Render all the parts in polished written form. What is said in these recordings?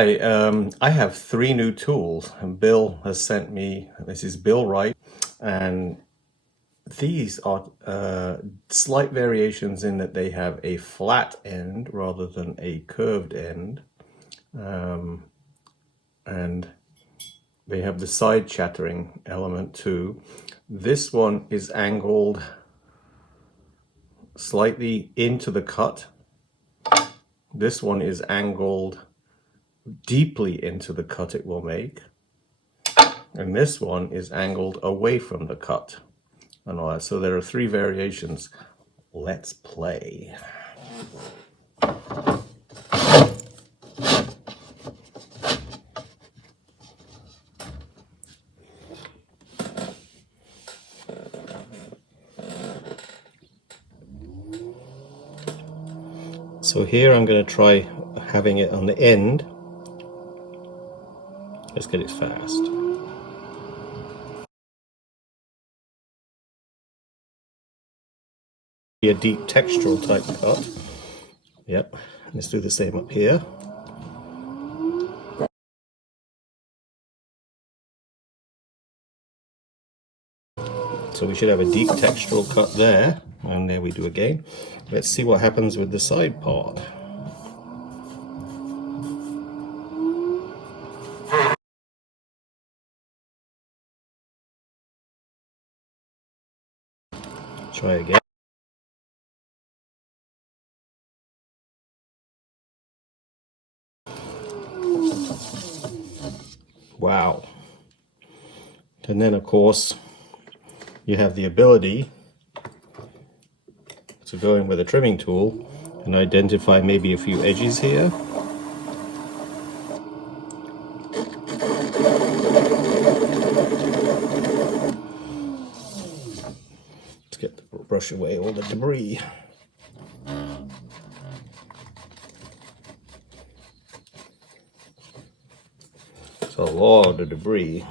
Hi, I have three new tools, and Bill has sent me. This is Bill Wright, and these are slight variations in that they have a flat end rather than a curved end, and they have the side chattering element too. This one is angled slightly into the cut. This one is angled deeply into the cut it will make. And this one is angled away from the cut and all that. So there are three variations. Let's play. So here I'm going to try having it on the end. Let's get it fast. A deep textural type cut. Yep, let's do the same up here. So we should have a deep textural cut there, and there we do again. Let's see what happens with the side part. Try again. Wow. And then of course you have the ability to go in with a trimming tool and identify maybe a few edges here. Let's get the brush away all the debris. It's a lot of debris.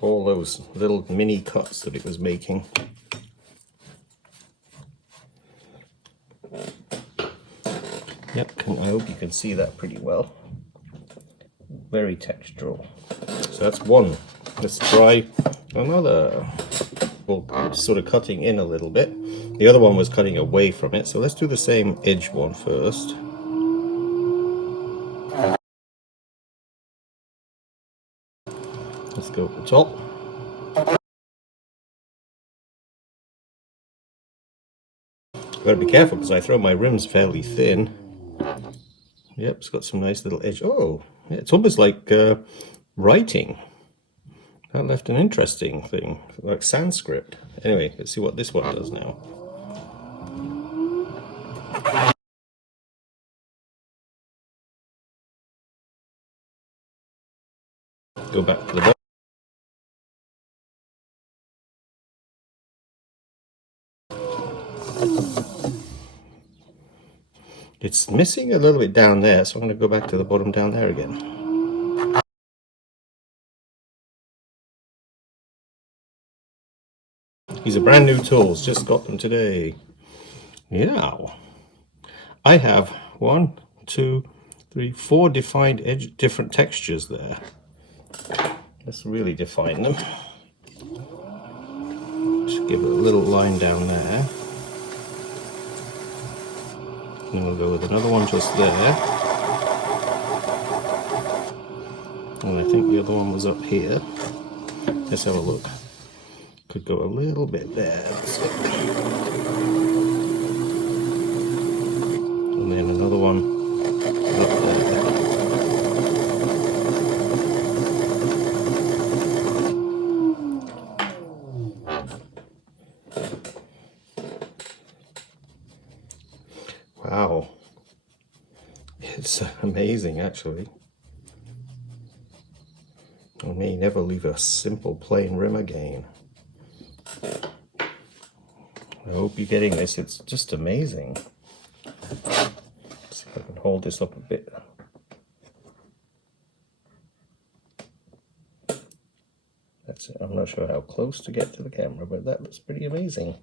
All those little mini cuts that it was making. Yep, I hope you can see that pretty well. Very textural. So that's one. Let's try another. Well, sort of cutting in a little bit. The other one was cutting away from it. So let's do the same edge one first. Let's go at the top. Gotta be careful because I throw my rims fairly thin. Yep, it's got some nice little edge. Oh, it's almost like writing. That left an interesting thing, like Sanskrit. Anyway, let's see what this one does now. Go back to the bottom. It's missing a little bit down there, so I'm going to go back to the bottom down there again. These are brand new tools, just got them today. Yeah. I have 1, 2, 3, 4 defined edge, different textures there. Let's really define them. Just give it a little line down there. And we'll go with another one just there. And I think the other one was up here. Let's have a look. Could go a little bit there. And then another one up there. Wow. It's amazing, actually. I may never leave a simple plain rim again. I hope you're getting this. It's just amazing. Let's see if I can hold this up a bit. That's it. I'm not sure how close to get to the camera, but that looks pretty amazing.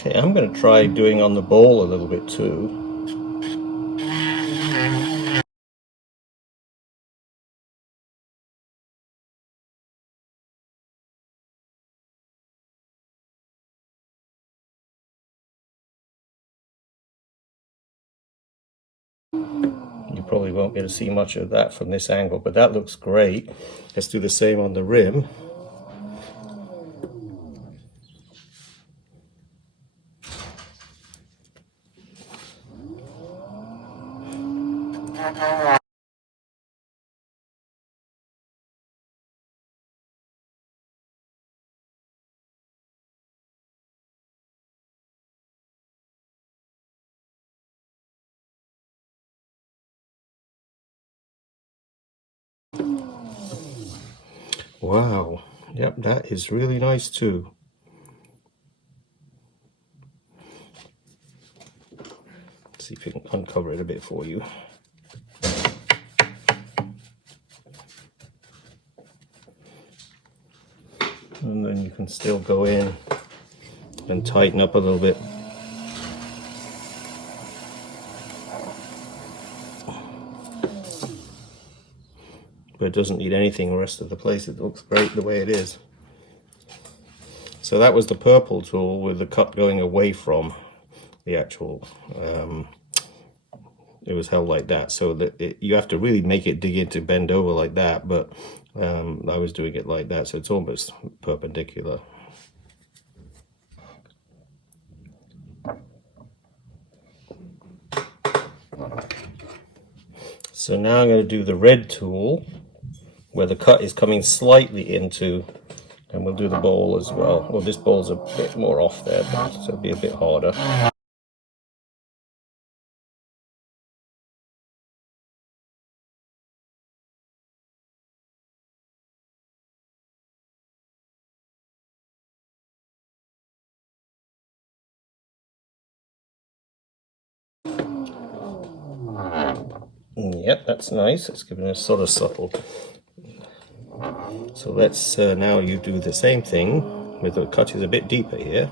Okay, I'm going to try doing on the bowl a little bit too. You probably won't be able to see much of that from this angle, but that looks great. Let's do the same on the rim. Wow, yep, that is really nice too. Let's see if we can uncover it a bit for you. And then you can still go in and tighten up a little bit. But it doesn't need anything the rest of the place. It looks great the way it is. So that was the purple tool with the cut going away from the actual, it was held like that. So that you have to really make it dig into bend over like that, but I was doing it like that, so it's almost perpendicular. So now I'm going to do the red tool where the cut is coming slightly into, and we'll do the bowl as well. Well, this bowl's a bit more off there, but so it'll be a bit harder. Yep, that's nice. It's giving us sort of subtle. So let's now you do the same thing with the cut is a bit deeper here.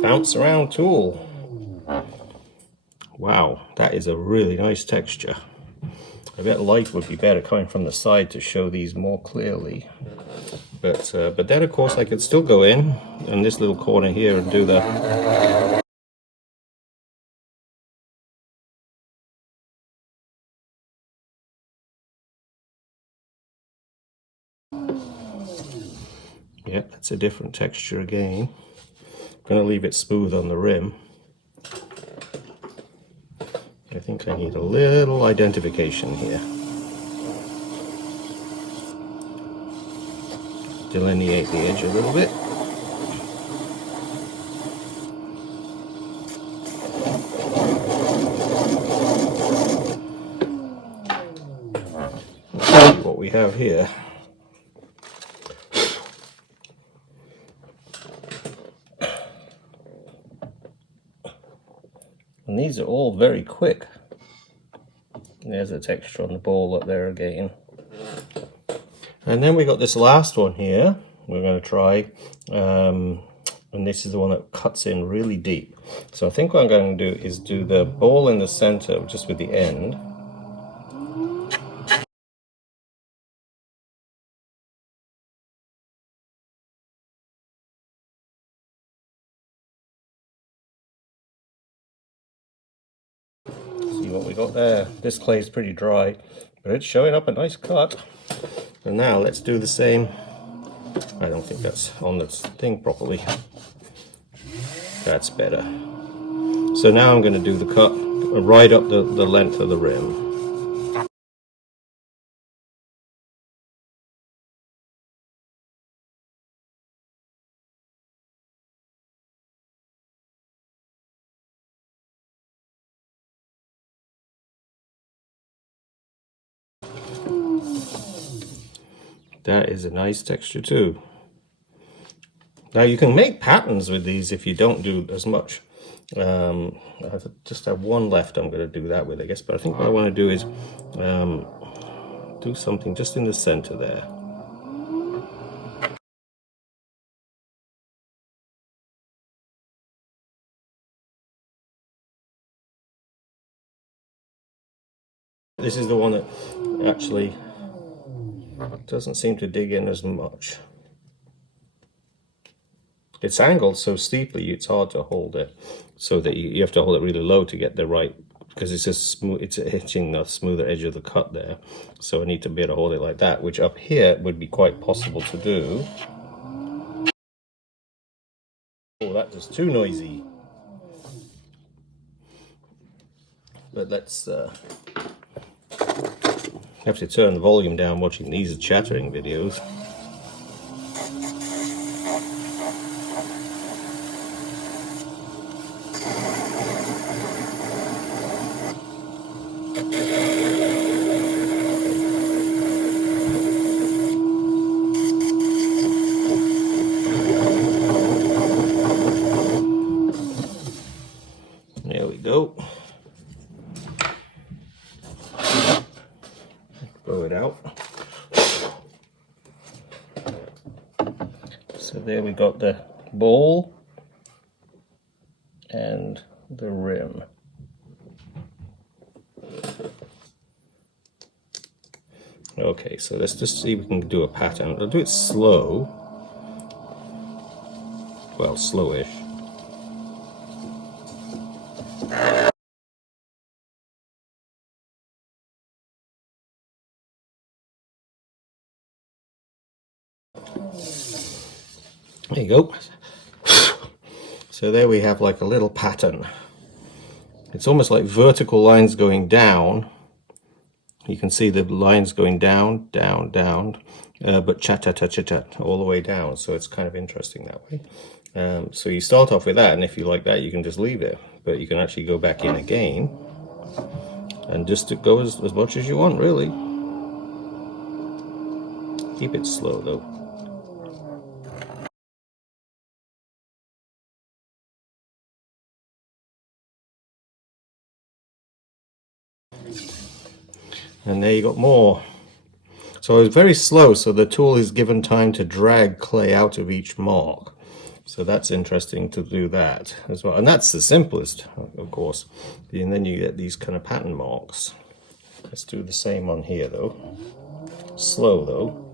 Bounce around tool. Wow, that is a really nice texture. I bet light would be better coming from the side to show these more clearly. But then of course I could still go in this little corner here and do the. Yeah, that's a different texture again. I'm going to leave it smooth on the rim. I think I need a little identification here. Delineate the edge a little bit. Let's see what we have here. And these are all very quick. There's a texture on the bowl up there again. And then we got this last one here we're going to try. And this is the one that cuts in really deep. So I think what I'm going to do is do the bowl in the center just with the end. See what we got there. This clay is pretty dry, but it's showing up a nice cut. And now let's do the same. I don't think that's on this thing properly. That's better. So now I'm going to do the cut right up the length of the rim. That is a nice texture too. Now you can make patterns with these if you don't do as much. I just have one left I'm going to do that with, I guess, but I think what I want to do is do something just in the center there. This is the one that actually doesn't seem to dig in as much. It's angled so steeply it's hard to hold it, so that you have to hold it really low to get the right, because it's just smooth, it's hitching the smoother edge of the cut there. So I need to be able to hold it like that, which up here would be quite possible to do. Oh, that was too noisy. But let's have to turn the volume down watching these chattering videos. There we go. Blow it out. So there we got the ball and the rim. Okay, so let's just see if we can do a pattern. I'll do it slow. Well, slowish. There you go. So there we have like a little pattern. It's almost like vertical lines going down. You can see the lines going down, down, down, but cha-cha-cha-cha-cha all the way down. So it's kind of interesting that way. So you start off with that, and if you like that, you can just leave it. But you can actually go back in again, and just to go as much as you want, really. Keep it slow, though. And there you got more. So it's very slow, so the tool is given time to drag clay out of each mark. So that's interesting to do that as well. And that's the simplest, of course. And then you get these kind of pattern marks. Let's do the same on here, though. Slow, though.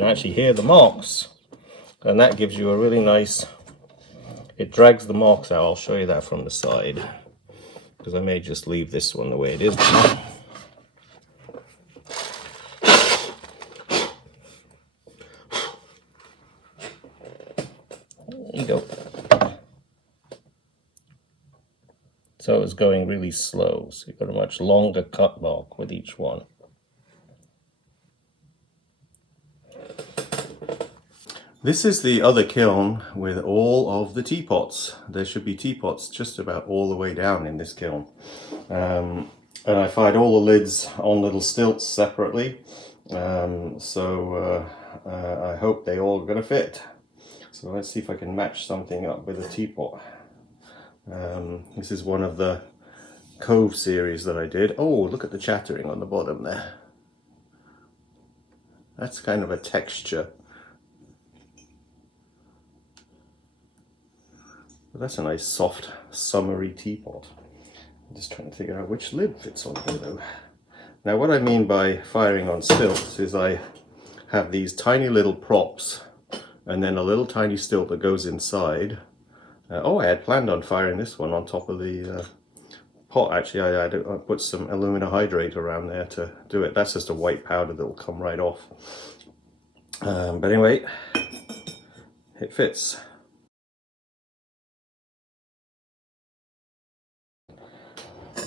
You can actually hear the marks. And that gives you a really nice... It drags the marks out. I'll show you that from the side, because I may just leave this one the way it is now. There you go. So it's going really slow. So you've got a much longer cut mark with each one. This is the other kiln with all of the teapots. There should be teapots just about all the way down in this kiln. And I fired all the lids on little stilts separately. I hope they all are going to fit. So let's see if I can match something up with a teapot. This is one of the Cove series that I did. Oh, look at the chattering on the bottom there. That's kind of a texture. But that's a nice soft summery teapot. I'm just trying to figure out which lid fits on here though. Now what I mean by firing on stilts is I have these tiny little props and then a little tiny stilt that goes inside. I had planned on firing this one on top of the pot. Actually, I put some alumina hydrate around there to do it. That's just a white powder that will come right off. But anyway, it fits.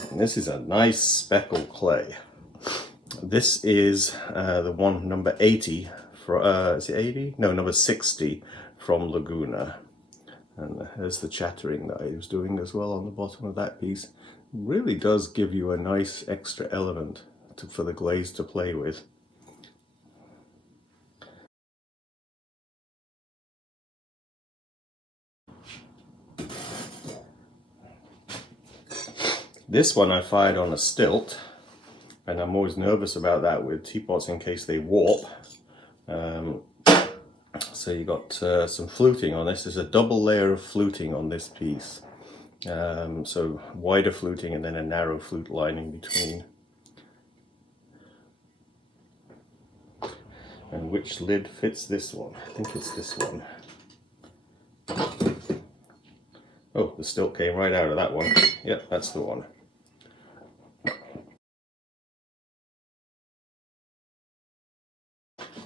And this is a nice speckled clay. This is the one number 80 for is it 80? No, number 60 from Laguna. And there's the chattering that I was doing as well on the bottom of that piece. It really does give you a nice extra element for the glaze to play with. This one I fired on a stilt, and I'm always nervous about that with teapots in case they warp. So you got some fluting on this. There's a double layer of fluting on this piece. So wider fluting and then a narrow flute lining between. And which lid fits this one? I think it's this one. Oh, the stilt came right out of that one. Yep, that's the one.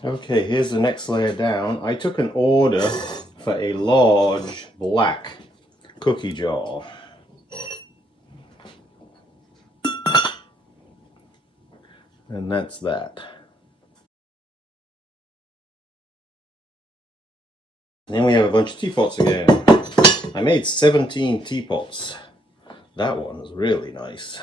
Okay, here's the next layer down. I took an order for a large black cookie jar. And that's that. And then we have a bunch of teapots again. I made 17 teapots. That one's really nice.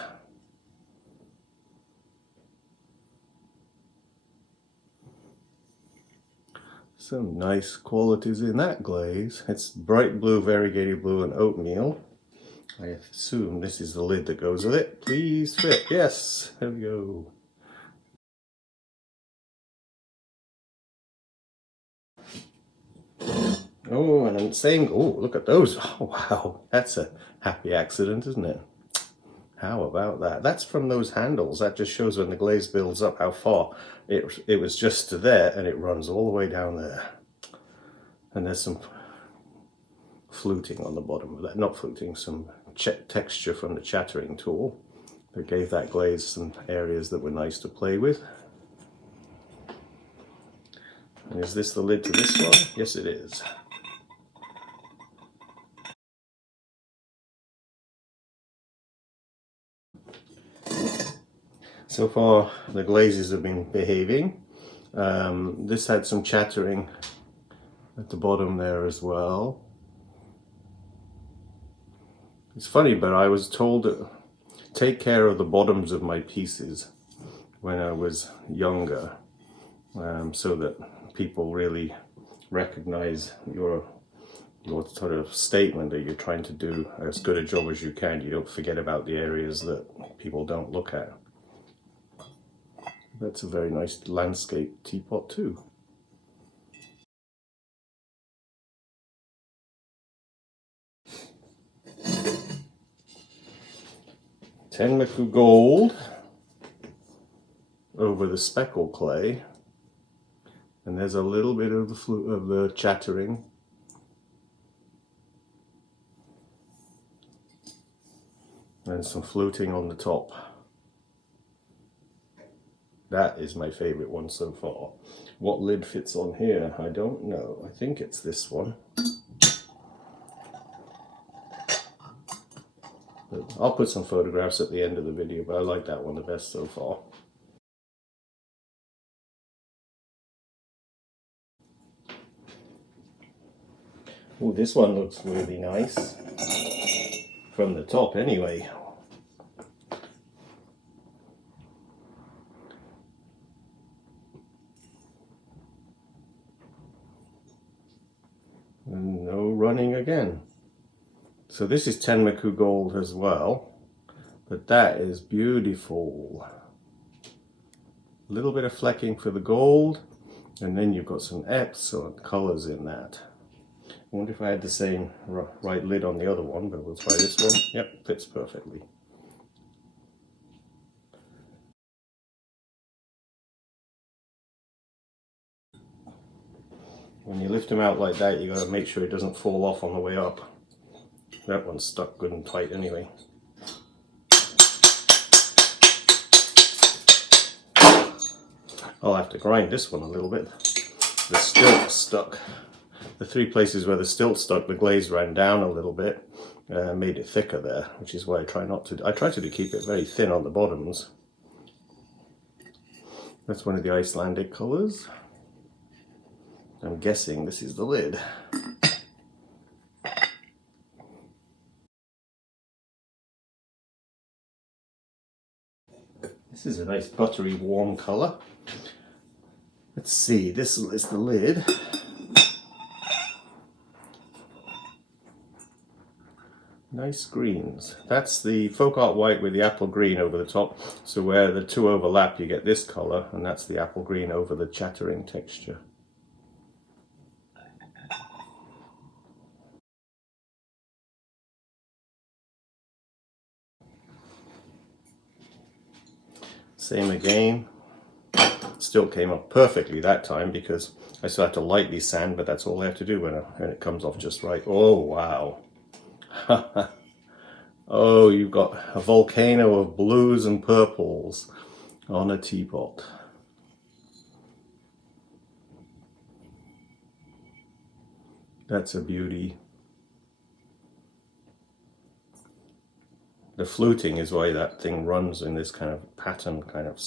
Some nice qualities in that glaze. It's bright blue, variegated blue, and oatmeal. I assume this is the lid that goes with it. Please fit. Yes, there we go. Oh, and then same. Oh, look at those. Oh, wow. That's a happy accident, isn't it? How about that? That's from those handles. That just shows when the glaze builds up how far. It was just to there, and it runs all the way down there. And there's some fluting on the bottom of that. Not fluting, some texture from the chattering tool that gave that glaze some areas that were nice to play with. And is this the lid to this one? Yes, it is. So far, the glazes have been behaving. This had some chattering at the bottom there as well. It's funny, but I was told to take care of the bottoms of my pieces when I was younger, so that people really recognize your sort of statement that you're trying to do as good a job as you can. You don't forget about the areas that people don't look at. That's a very nice landscape teapot too. Tenmaku gold over the speckle clay, and there's a little bit of the chattering. And some fluting on the top. That is my favorite one so far. What lid fits on here? I don't know. I think it's this one. But I'll put some photographs at the end of the video, but I like that one the best so far. Oh, this one looks really nice. From the top anyway. And no running again. So this is Tenmaku gold as well, but that is beautiful. A little bit of flecking for the gold, and then you've got some excellent colors in that. I wonder if I had the same right lid on the other one, but we'll try this one. Yep, fits perfectly. When you lift them out like that, you got to make sure it doesn't fall off on the way up. That one's stuck good and tight anyway. I'll have to grind this one a little bit. The stilt stuck. The three places where the stilt stuck, the glaze ran down a little bit, made it thicker there, which is why I try to keep it very thin on the bottoms. That's one of the Icelandic colours. I'm guessing this is the lid. This is a nice buttery warm colour. Let's see, this is the lid. Nice greens. That's the folk art white with the apple green over the top. So where the two overlap, you get this colour, and that's the apple green over the chattering texture. Same again. Still came up perfectly that time because I still have to lightly sand, but that's all I have to do when it comes off just right. Oh, wow. Oh, you've got a volcano of blues and purples on a teapot. That's a beauty. The fluting is why that thing runs in this kind of pattern kind of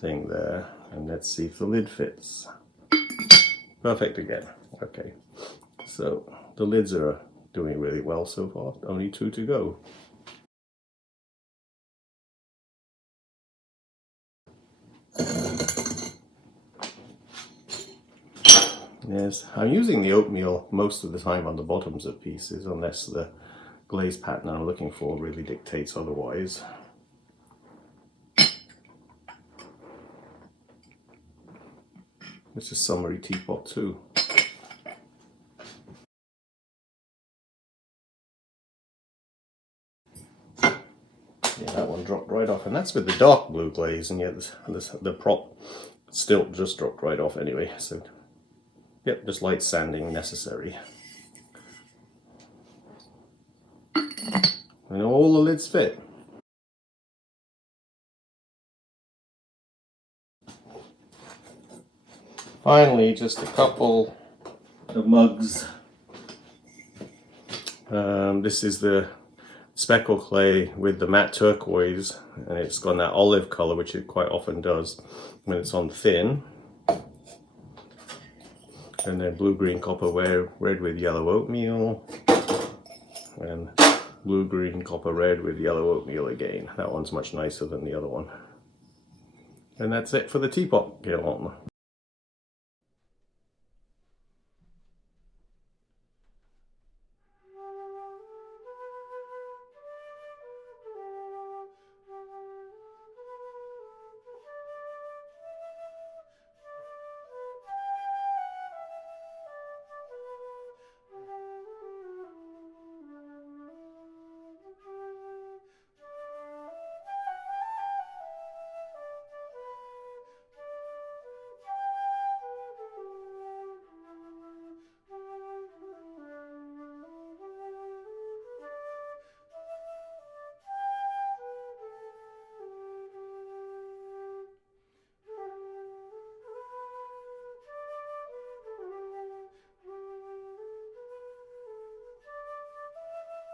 thing there. And let's see if the lid fits. Perfect again. Okay, so the lids are doing really well so far. Only 2 to go. Yes, I'm using the oatmeal most of the time on the bottoms of pieces, unless the glaze pattern I'm looking for really dictates otherwise. It's a summery teapot too. Yeah, that one dropped right off, and that's with the dark blue glaze, and yet the prop still just dropped right off anyway. So, yep, just light sanding necessary. And all the lids fit. Finally, just a couple of mugs. This is the speckle clay with the matte turquoise, and it's got that olive color, which it quite often does when it's on thin. And then blue, green, copper, red with yellow oatmeal, and blue, green, copper, red with yellow oatmeal again. That one's much nicer than the other one. And that's it for the teapot, Kiln.